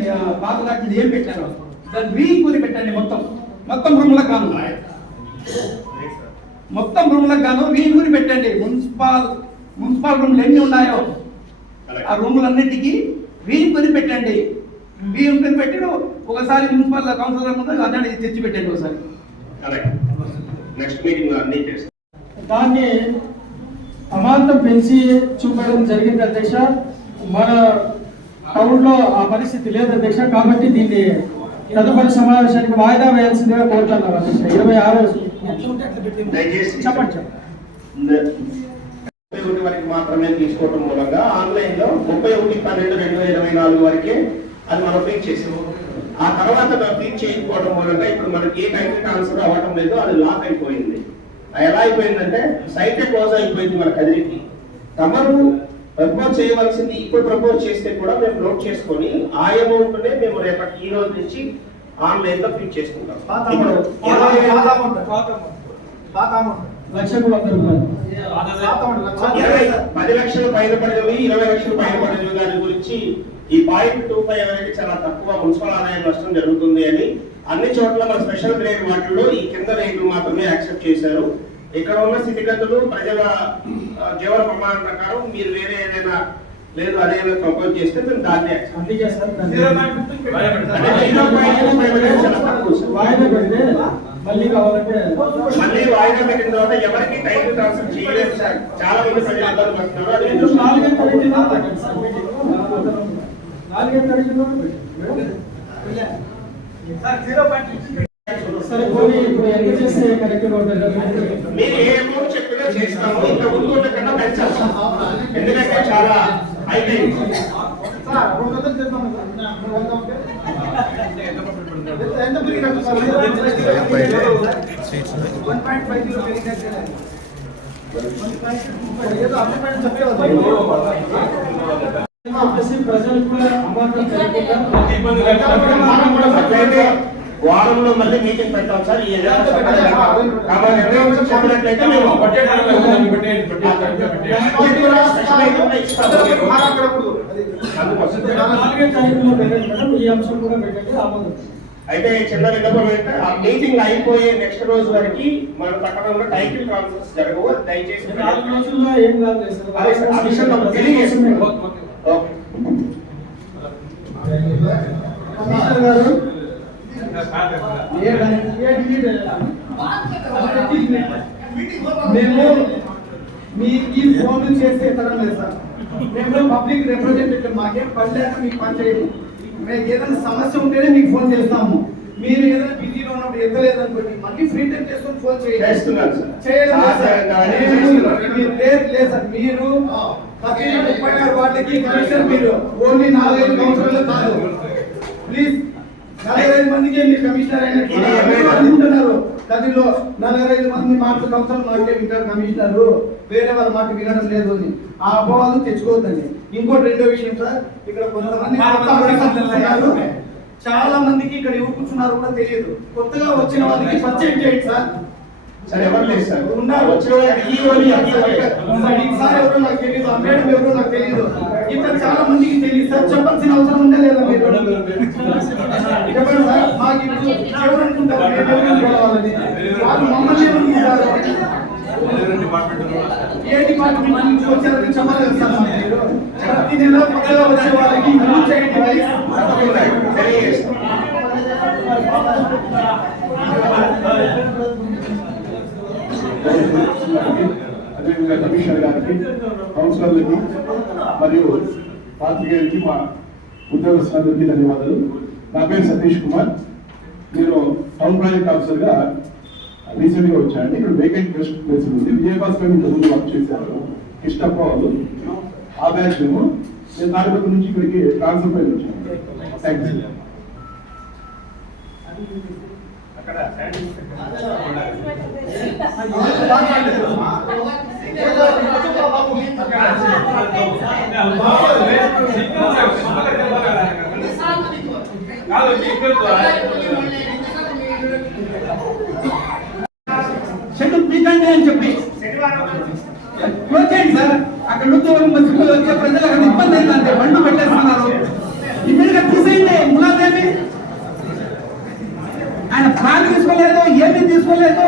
పాత దాంట్లో ఏం పెట్టారో దాన్ని రీకూరి పెట్టండి మొత్తం. మొత్తం రూమ్లకు గాను మొత్తం రూమ్లకు గాను రీకూరి పెట్టండి. మున్సిపల్ మున్సిపల్ రూమ్లు ఎన్ని ఉన్నాయో? ఆ రూములన్నిటికీ రీకూరి పెట్టండి. రీకూరి పెట్టి ఒకసారి మున్సిపల్ కౌన్సిలర్ ముందు అన్నీ తెచ్చి పెట్టండి ఒకసారి. నెక్స్ట్ మీటింగ్ అన్ని దాన్ని అమాంతం పెంచి చూపడం జరిగింది అధ్యక్ష. మన టౌన్లో ఆ పరిస్థితి లేదు అధ్యక్ష. కాబట్టి దీన్ని తదుపరి సమావేశానికి వాయిదా వేయాల్సిందిగా కోరుతున్నాను అధ్యక్ష. ఇరవై ఆరు దయచేసి చెప్పండి ఒకటి వరకు మాత్రమే తీసుకోవడం మూలంగా ఆన్లైన్లో ముప్పై ఒకటి పన్నెండు రెండు వేల ఇరవై నాలుగు వరకే అది మనం ఫీడ్ చేసాం ఆ తర్వాత ఫీడ్ చేయకపోవడం మూలంగా ఇప్పుడు మనకి ఏ టైం ట్రాన్స్ఫర్ అవ్వడం లేదు అది లాక్ అయిపోయింది. ఎలా అయిపోయిందంటే సైట్ క్లోజ్ అయిపోయింది మన కదిరికి తమరు ప్రపోజ్ చేయవలసింది ఇప్పుడు ప్రపోజ్ చేస్తే కూడా మేము నోట్ చేసుకొని ఆ అమౌంట్ నే మేము రేపటి ఈ రోజు నుంచి ఆన్లైన్లో ఫీడ్ చేసుకుంటాం. ఇప్పుడు ఇరవై- లక్షకు వంద రూపాయలు ఇరవై పది లక్షలు పైన పడినవి ఇరవై లక్షలు పైన పడినవి దాని గురించి ఈ పాయింట్ టూ ఫైవ్ అనేది చాలా తక్కువ మున్సిపల్ ఆదాయం నష్టం జరుగుతుంది అని అన్ని చోట్ల మన స్పెషల్ గ్రేడ్ వాటిల్లో ఈ కింద రేట్లు మాత్రమే యాక్సెప్ట్ చేశారు. ఇక్కడ ఉన్న స్థితిగతులు ప్రజల జీవన ప్రమాణం ప్రకారం మీరు వేరే ఏదైనా లేదు అదేదో ప్రపోజ్ చేస్తే మేము దాన్ని. వాయిదా పెడితే. మళ్ళీ కావాలంటే మళ్ళీ వాయిదా పెట్టిన తర్వాత ఎవరికి టైం ట్రాన్స్ఫర్ చేయలేదు సార్ చాలా మంది ప్రజలు ఇబ్బంది పడుతున్నారు అది నాలుగైదు. నాలుగైదు. సరే పోనీ ఇప్పుడు ఎంత చేస్తే కరెక్ట్గా ఉంటుంది? మీరు ఏ అమౌంట్ చెప్పినా చేస్తాము. ఇంత ముందు ఉన్న కన్నా పెంచాలి ఎందుకంటే చాలా అయితే చెప్పేసి ప్రజలు కూడా అమాంతం అట్లయితే వారంలో మళ్ళీ మీటింగ్ పెట్టాం సార్ ఈ నెల కాబట్టి నిర్ణయం చెప్పినట్లయితే మేము స్పెషల్ అయితే కూడా ఇస్తాము. పెట్టండి మేడం ఈ అంశం కూడా పెట్టండి ఆమోదం అయితే చిన్న విన్నపం ఆ మీటింగ్ అయిపోయే నెక్స్ట్ రోజు వరకు మన పట్టణంలో టైటిల్ కాన్ఫరెన్స్ జరగవు దయచేసి నాలుగు రోజుల్లో ఏం కాదు సార్ అదే సార్, ఆ విషయం. ఓకే గారు మేము మీ ఈ ఫోన్ చేస్తే తరం లేదు సార్ మేము పబ్లిక్ రిప్రజెంటేటివ్ మాకేం పని లేక మీకు పని చేయము మేము ఏదైనా సమస్య ఉంటేనే మీకు ఫోన్ చేస్తాము మీరు ఏదైనా బిజీలో ఉన్నప్పుడు ఎత్తలేదు అనుకోండి మళ్ళీ ఫ్రీ టైం చేసుకొని ఫోన్ చేయండి చేస్తున్నాను లేదు సార్. మీరు- లేదు మీరు ప్రతి ముప్పై ఆరు వాటికి కమిషన్ మీరు ఓన్లీ నాలుగైదు కౌన్సిలర్లు కాదు ప్లీజ్ నలభై మందికి మీరు కమిషనర్ అయినట్టు ఇది ఎవరైనా- అనుకుంటున్నారు గదిలో నలభై ఐదు మంది మాటలు కౌన్సిలర్ మాటే వింటారు కమిషనర్. వేరే వాళ్ళ మాట వినడం లేదు అని. ఆ అపోవాలు తెచ్చుకోవద్దండి. ఇంకోటి రెండో విషయం సార్. ఇక్కడ కొంతమంది. చాలా మందికి ఇక్కడ ఎవరు కూర్చున్నారు కూడా తెలియదు. కొత్తగా వచ్చిన వాళ్ళకి పరిచయం చేయండి సార్. సార్ ఎవరు లేదు సార్? ఉన్నారు. వచ్చిన ఎవరో నాకు తెలియదు ఆ మేడం ఎవరో నాకు తెలియదు ఇంకా చాలా మందికి తెలియదు సార్ చెప్పాల్సిన అవసరం ఉందా లేదా మీరు చెప్పండి సార్ మాకు ఇప్పుడు ఎవరు అనుకుంటారు? మేము ఎవరు అనుకోవాలని వాళ్ళు మమ్మల్ని ఏమనుకుంటారు ఏ డిపార్ట్మెంట్ నుంచి వచ్చారని చెప్పాలి కదా సార్ మాకు. మీరు ప్రతి నెల కొత్తగా వచ్చే వాళ్ళకి యూజ్ చేయండి please. తప్పకుండా తెలియజేస్తాం అదేవిధంగా కమిషనర్ గారికి కౌన్సిలర్లకి మరియు పాత్రికేయులకి మా ఉద్యోగస్తులందరికీ ధన్యవాదాలు. నా పేరు సతీష్ కుమార్. నేను టౌన్ ప్రాజెక్ట్ ఆఫీసర్గా రీసెంట్గా వచ్చానండి. ఇక్కడ వేకెంట్ ప్లేస్ ప్లేస్ ఉంది. విజయభాస్కర్ నుంచి ముందు వర్క్ చేశారు. కృష్ణప్ప వాళ్ళు. ఆ బ్యాచ్ మేము నేను తాడిపత్రి నుంచి ఇక్కడికి ట్రాన్స్ఫర్ పైన వచ్చాను. థ్యాంక్స్ షెడ్యూల్ పీకండి అని చెప్పి. వచ్చేయండి సార్. అక్కడ ఉద్యోగం నుంచి వచ్చే ప్రజలు అక్కడ ఇబ్బంది అయిందంటే బండ్లు పెట్టేస్తున్నారు. ఇమ్మీడియట్ తీసేయండి. ములాదేవి ఆయన ప్లాన్ తీసుకోలేదు ఏమీ తీసుకోలేదు.